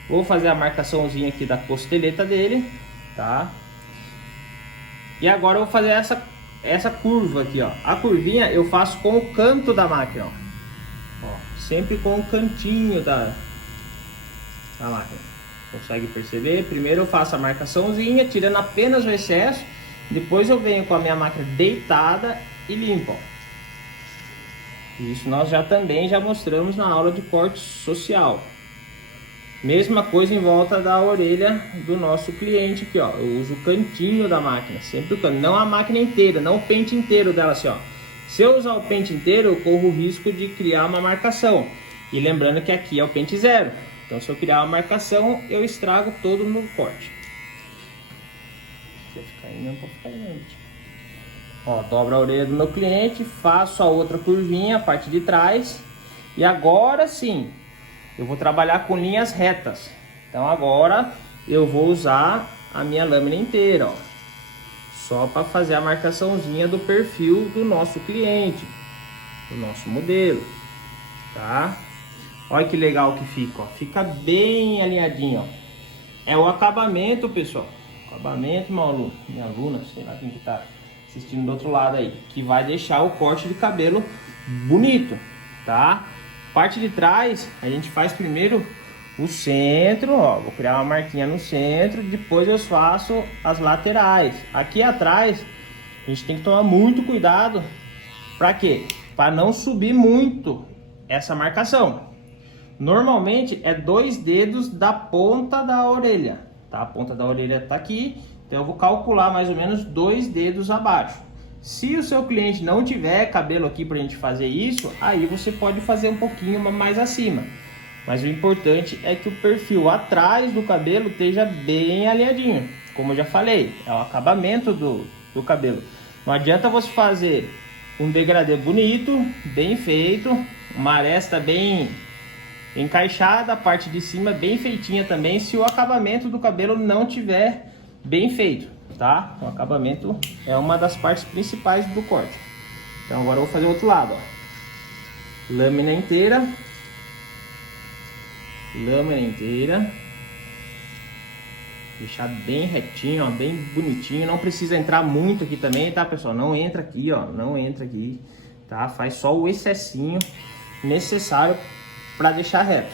Vou fazer a marcaçãozinha aqui da costeleta dele, tá? E agora eu vou fazer essa curva aqui, ó. A curvinha eu faço com o canto da máquina, ó, sempre com o cantinho da máquina. Consegue perceber? Primeiro eu faço a marcaçãozinha, tirando apenas o excesso. Depois eu venho com a minha máquina deitada e limpo, ó. Isso nós também já mostramos na aula de corte social. Mesma coisa em volta da orelha do nosso cliente aqui, ó. Eu uso o cantinho da máquina, sempre o canto, não a máquina inteira, não o pente inteiro dela assim, ó. Se eu usar o pente inteiro, eu corro o risco de criar uma marcação. E lembrando que aqui é o pente zero. Então se eu criar uma marcação, eu estrago todo no corte. Deixa eu ficar aí mesmo pra ficar aí. Ó, dobro a orelha do meu cliente, faço a outra curvinha, a parte de trás. E agora sim, eu vou trabalhar com linhas retas. Então agora eu vou usar a minha lâmina inteira, ó, só para fazer a marcaçãozinha do perfil do nosso cliente, do nosso modelo, tá? Olha que legal que fica, ó. Fica bem alinhadinho, ó. É o acabamento, pessoal. Acabamento, meu aluno, minha aluna, sei lá quem que tá assistindo do outro lado aí, que vai deixar o corte de cabelo bonito, tá? Parte de trás, a gente faz primeiro o centro, ó, vou criar uma marquinha no centro, depois eu faço as laterais. Aqui atrás, a gente tem que tomar muito cuidado, para quê? Para não subir muito essa marcação. Normalmente é 2 dedos da ponta da orelha, tá? A ponta da orelha tá aqui, então eu vou calcular mais ou menos 2 dedos abaixo. Se o seu cliente não tiver cabelo aqui pra gente fazer isso, aí você pode fazer um pouquinho mais acima. Mas o importante é que o perfil atrás do cabelo esteja bem alinhadinho. Como eu já falei, é o acabamento do cabelo. Não adianta você fazer um degradê bonito, bem feito, uma aresta bem encaixada, a parte de cima bem feitinha também, se o acabamento do cabelo não tiver bem feito, tá? O acabamento é uma das partes principais do corte. Então agora eu vou fazer o outro lado, ó. Lâmina inteira. Lâmina inteira. Deixar bem retinho, ó, bem bonitinho. Não precisa entrar muito aqui também, tá, pessoal? Não entra aqui, ó, não entra aqui, tá? Faz só o excessinho necessário para deixar reto.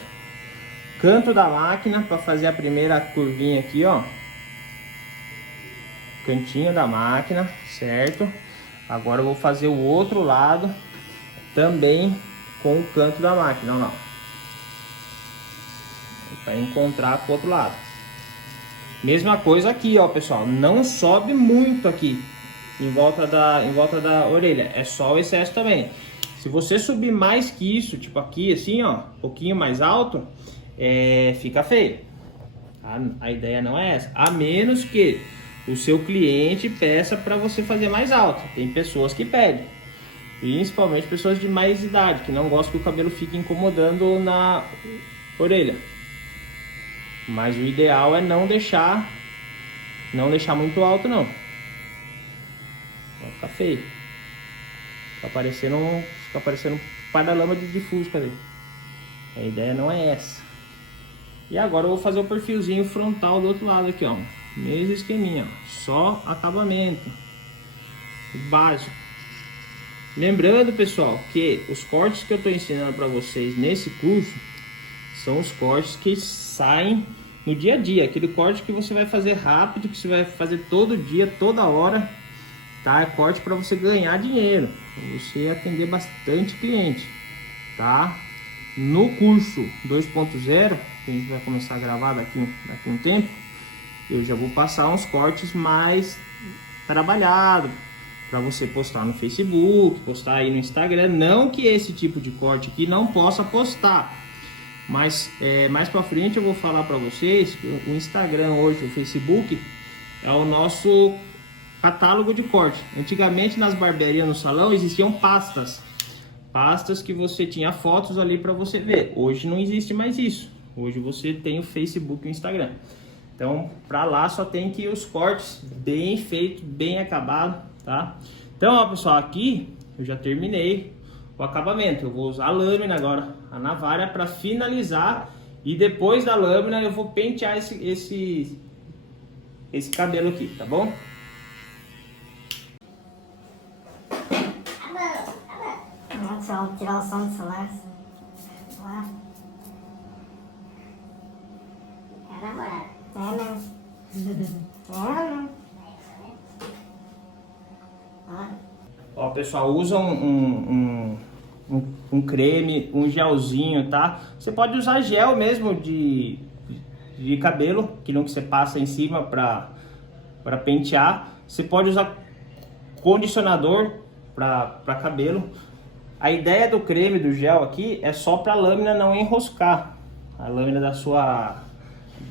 Canto da máquina para fazer a primeira curvinha aqui, ó. Cantinho da máquina, certo? Agora eu vou fazer o outro lado também com o canto da máquina, ó lá. Para encontrar com o outro lado. Mesma coisa aqui, ó, pessoal. Não sobe muito aqui em volta da orelha. É só o excesso também. Se você subir mais que isso, tipo aqui assim, ó, um pouquinho mais alto, fica feio. A ideia não é essa. A menos que o seu cliente peça para você fazer mais alto. Tem pessoas que pedem. Principalmente pessoas de mais idade, que não gostam que o cabelo fique incomodando na orelha. Mas o ideal é não deixar muito alto, não. Vai ficar feio. Fica parecendo um para-lama de fusca ali. A ideia não é essa. E agora eu vou fazer o perfilzinho frontal do outro lado aqui, ó. Mesmo esqueminha, ó. Só acabamento. Básico. Lembrando, pessoal, que os cortes que eu estou ensinando para vocês nesse curso são os cortes que saem no dia a dia, aquele corte que você vai fazer rápido, que você vai fazer todo dia, toda hora, tá? É corte para você ganhar dinheiro, para você atender bastante cliente, tá? No curso 2.0, que a gente vai começar a gravar daqui um tempo, eu já vou passar uns cortes mais trabalhados, para você postar no Facebook, postar aí no Instagram. Não que esse tipo de corte aqui não possa postar, mas mais para frente eu vou falar para vocês que o Instagram hoje, o Facebook, é o nosso catálogo de corte. Antigamente nas barbearias no salão existiam pastas que você tinha fotos ali para você ver. Hoje não existe mais isso. Hoje você tem o Facebook e o Instagram. Então para lá só tem que os cortes bem feitos, bem acabados, tá? Então ó, pessoal, aqui eu já terminei o acabamento. Eu vou usar a lâmina agora, a navalha, para finalizar, e depois da lâmina eu vou pentear esse cabelo aqui, tá bom? Vamos tirar o som do celular. Lá. É namorado. Ó, pessoal, usa um creme, um gelzinho, tá? Você pode usar gel mesmo de cabelo, que não que você passa em cima para pentear. Você pode usar condicionador para cabelo. A ideia do creme, do gel aqui, é só para a lâmina não enroscar, a lâmina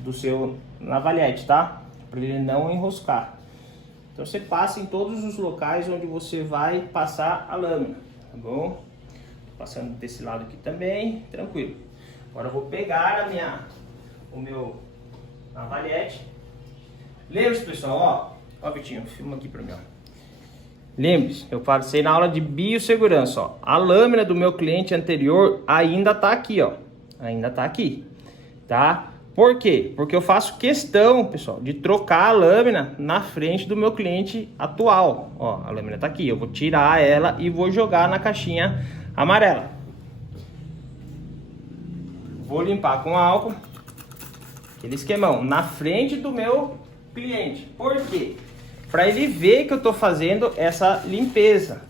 do seu navalhete, tá? Para ele não enroscar. Então você passa em todos os locais onde você vai passar a lâmina, tá bom? Passando desse lado aqui também, tranquilo. Agora eu vou pegar o meu navalhete. Lembre-se, pessoal, ó, Vitinho, filma aqui para mim, ó. Lembre-se, eu passei na aula de biossegurança, ó. A lâmina do meu cliente anterior ainda tá aqui, ó. Ainda tá aqui, tá? Por quê? Porque eu faço questão, pessoal, de trocar a lâmina na frente do meu cliente atual. Ó, a lâmina tá aqui, eu vou tirar ela e vou jogar na caixinha amarela. Vou limpar com álcool, aquele esquemão, na frente do meu cliente. Por quê? Para ele ver que eu tô fazendo essa limpeza.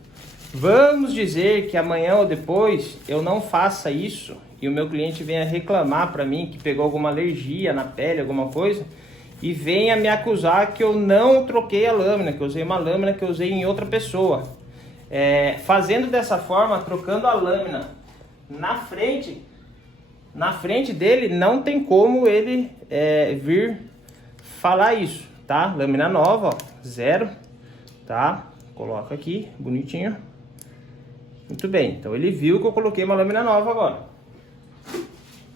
Vamos dizer que amanhã ou depois eu não faça isso e o meu cliente venha reclamar para mim que pegou alguma alergia na pele, alguma coisa, e venha me acusar que eu não troquei a lâmina, que eu usei uma lâmina que eu usei em outra pessoa. Fazendo dessa forma, trocando a lâmina na frente dele, não tem como ele vir falar isso, tá? Lâmina nova, ó, 0, tá? Coloca aqui, bonitinho. Muito bem, então ele viu que eu coloquei uma lâmina nova agora,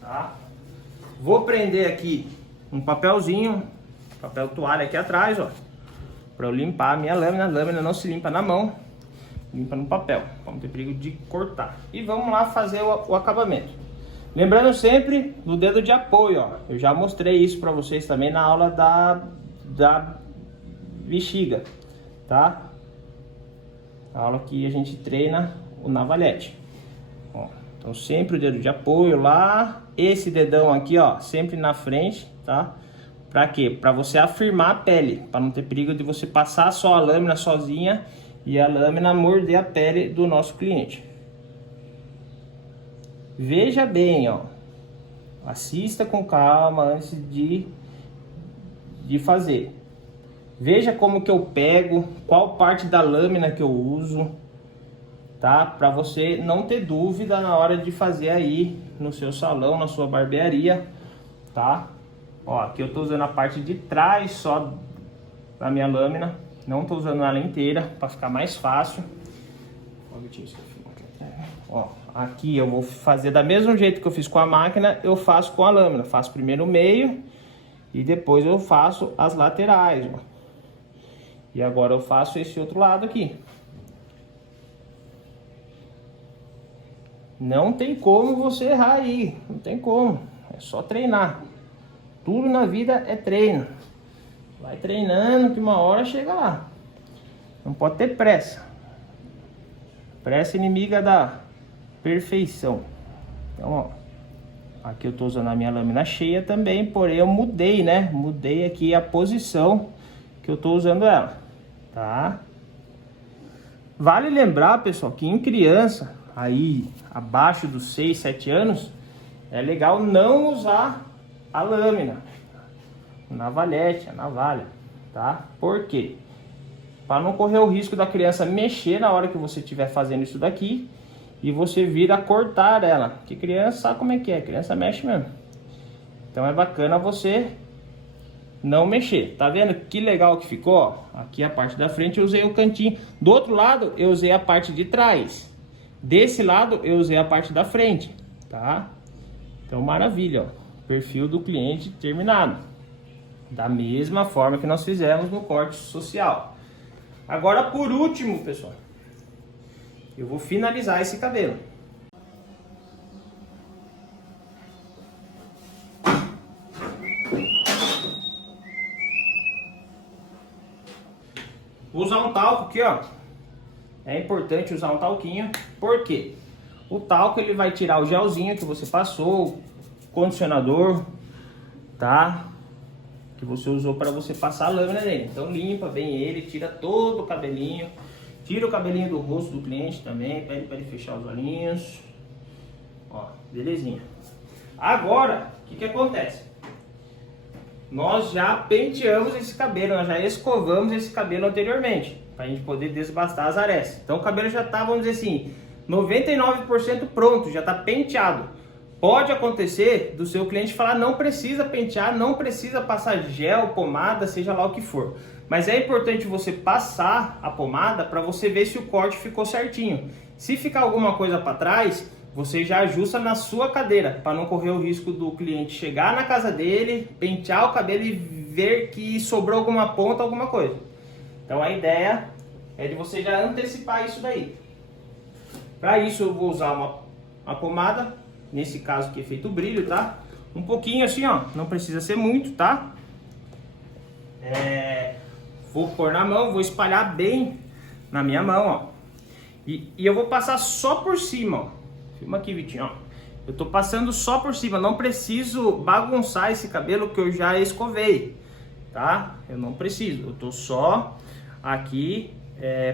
tá? Vou prender aqui um papelzinho, papel toalha aqui atrás, ó, para eu limpar a minha lâmina. A lâmina não se limpa na mão, limpa no papel, para não ter perigo de cortar. E vamos lá fazer o acabamento. Lembrando sempre do dedo de apoio, ó. Eu já mostrei isso para vocês também na aula da bexiga, tá? A aula que a gente treina o navalhete. Ó, então sempre o dedo de apoio lá, esse dedão aqui, ó, sempre na frente, tá? Pra quê? Pra você afirmar a pele, para não ter perigo de você passar só a lâmina sozinha e a lâmina morder a pele do nosso cliente. Veja bem, ó, assista com calma antes de fazer. Veja como que eu pego, qual parte da lâmina que eu uso, tá? Para você não ter dúvida na hora de fazer aí no seu salão, na sua barbearia, tá? Ó, aqui eu tô usando a parte de trás só da minha lâmina, não tô usando ela inteira para ficar mais fácil. Ó, aqui eu vou fazer da mesmo jeito que eu fiz com a máquina, eu faço com a lâmina. Faço primeiro o meio e depois eu faço as laterais, ó. E agora eu faço esse outro lado aqui. Não tem como você errar aí, não tem como, é só treinar. Tudo na vida é treino. Vai treinando que uma hora chega lá. Não pode ter pressa. Pressa inimiga da perfeição. Então, ó, aqui eu tô usando a minha lâmina cheia também, porém eu mudei, né? Mudei aqui a posição que eu tô usando ela, tá? Vale lembrar, pessoal, que em criança, aí abaixo dos 6, 7 anos, é legal não usar a lâmina, o navalhete, a navalha, tá? Por quê? Para não correr o risco da criança mexer na hora que você estiver fazendo isso daqui e você vir a cortar ela, porque criança sabe como é que é, criança mexe mesmo. Então é bacana você não mexer. Tá vendo que legal que ficou? Ó, aqui a parte da frente eu usei o cantinho, do outro lado eu usei a parte de trás, desse lado eu usei a parte da frente, tá? Então maravilha, ó. Perfil do cliente terminado, da mesma forma que nós fizemos no corte social. Agora, por último, pessoal, eu vou finalizar esse cabelo. Vou usar um talco aqui, ó. É importante usar um talquinho, porque o talco ele vai tirar o gelzinho que você passou, condicionador, tá? Que você usou para você passar a lâmina nele. Então limpa bem ele, tira todo o cabelinho, tira o cabelinho do rosto do cliente também, pede para ele fechar os olhinhos. Ó, belezinha. Agora, o que acontece? Nós já penteamos esse cabelo, nós já escovamos esse cabelo anteriormente, para a gente poder desbastar as arestas. Então o cabelo já tá, vamos dizer assim, 99% pronto, já tá penteado. Pode acontecer do seu cliente falar não precisa pentear, não precisa passar gel, pomada, seja lá o que for. Mas é importante você passar a pomada para você ver se o corte ficou certinho. Se ficar alguma coisa para trás, você já ajusta na sua cadeira, para não correr o risco do cliente chegar na casa dele, pentear o cabelo e ver que sobrou alguma ponta, alguma coisa. Então a ideia é de você já antecipar isso daí. Para isso eu vou usar uma pomada. Nesse caso aqui é feito brilho, tá? Um pouquinho assim, ó. Não precisa ser muito, tá? Vou pôr na mão, vou espalhar bem na minha mão, ó. E eu vou passar só por cima, ó. Filma aqui, Vitinho, ó. Eu tô passando só por cima. Não preciso bagunçar esse cabelo que eu já escovei, tá? Eu não preciso. Eu tô só aqui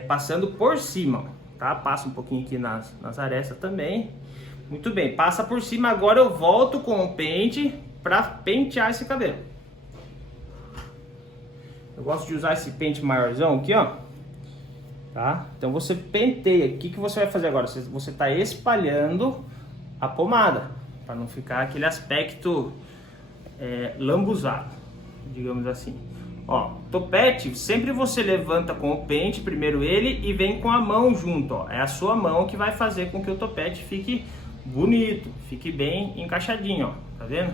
passando por cima, tá? Passa um pouquinho aqui nas arestas também. Muito bem, passa por cima. Agora eu volto com o pente para pentear esse cabelo. Eu gosto de usar esse pente maiorzão aqui, ó. Tá? Então você penteia. O que você vai fazer agora? Você tá espalhando a pomada, para não ficar aquele aspecto lambuzado, digamos assim. Ó, topete, sempre você levanta com o pente, primeiro ele, e vem com a mão junto, ó. É a sua mão que vai fazer com que o topete fique bonito, fique bem encaixadinho, ó. Tá vendo?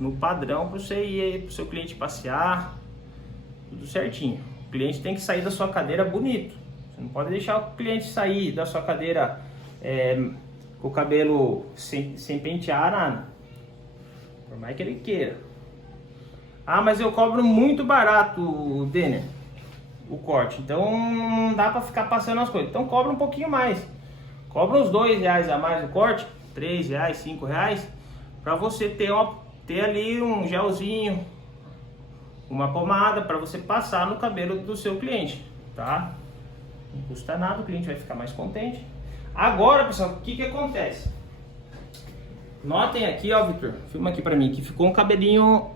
No padrão, para você ir aí pro seu cliente passear, tudo certinho. O cliente tem que sair da sua cadeira bonito. Você não pode deixar o cliente sair da sua cadeira com o cabelo sem pentear nada, por mais que ele queira. Ah, mas eu cobro muito barato, Denner, o corte, então não dá pra ficar passando as coisas. Então cobra um pouquinho mais, cobra uns R$2 a mais o corte, R$3, R$5, pra você ter ali um gelzinho, uma pomada para você passar no cabelo do seu cliente, tá? Não custa nada, o cliente vai ficar mais contente. Agora, pessoal, o que acontece? Notem aqui, ó, Victor, filma aqui pra mim, que ficou um cabelinho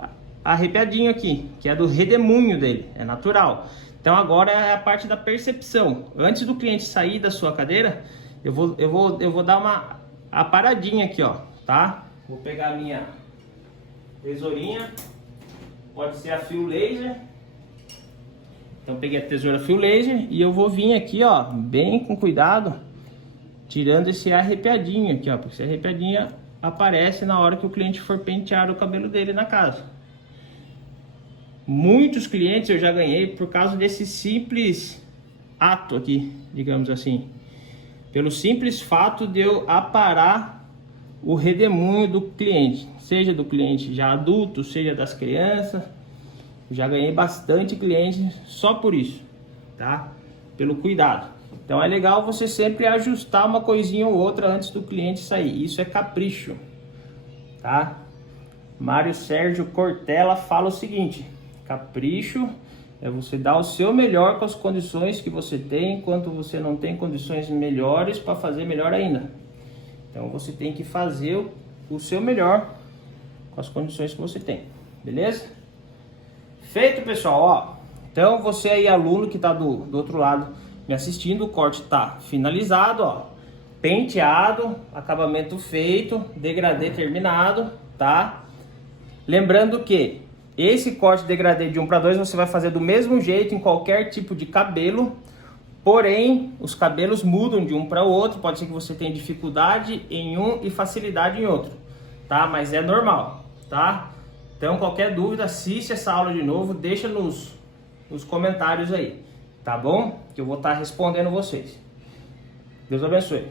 arrepiadinho aqui, que é do redemoinho dele, é natural. Então agora é a parte da percepção. Antes do cliente sair da sua cadeira, eu vou dar uma paradinha aqui, ó, tá? Vou pegar a minha tesourinha, pode ser a fio laser. Então peguei a tesoura fio laser e eu vou vir aqui, ó, bem com cuidado, tirando esse arrepiadinho aqui, ó, porque esse arrepiadinho aparece na hora que o cliente for pentear o cabelo dele na casa. Muitos clientes eu já ganhei por causa desse simples ato aqui, digamos assim. Pelo simples fato de eu aparar o redemoinho do cliente, seja do cliente já adulto, seja das crianças. Já ganhei bastante cliente só por isso, tá? Pelo cuidado. Então é legal você sempre ajustar uma coisinha ou outra antes do cliente sair. Isso é capricho, tá? Mário Sérgio Cortella fala o seguinte: capricho é você dar o seu melhor com as condições que você tem, enquanto você não tem condições melhores para fazer melhor ainda. Então você tem que fazer o seu melhor com as condições que você tem, beleza? Feito, pessoal, ó. Então você aí, aluno que tá do outro lado me assistindo, o corte tá finalizado, ó. Penteado, acabamento feito, degradê terminado, tá? Lembrando que esse corte degradê de 1 para 2 você vai fazer do mesmo jeito em qualquer tipo de cabelo. Porém, os cabelos mudam de um para o outro. Pode ser que você tenha dificuldade em um e facilidade em outro, tá? Mas é normal, tá? Então, qualquer dúvida, assiste essa aula de novo, deixa nos comentários aí, tá bom? Que eu vou estar respondendo vocês. Deus abençoe.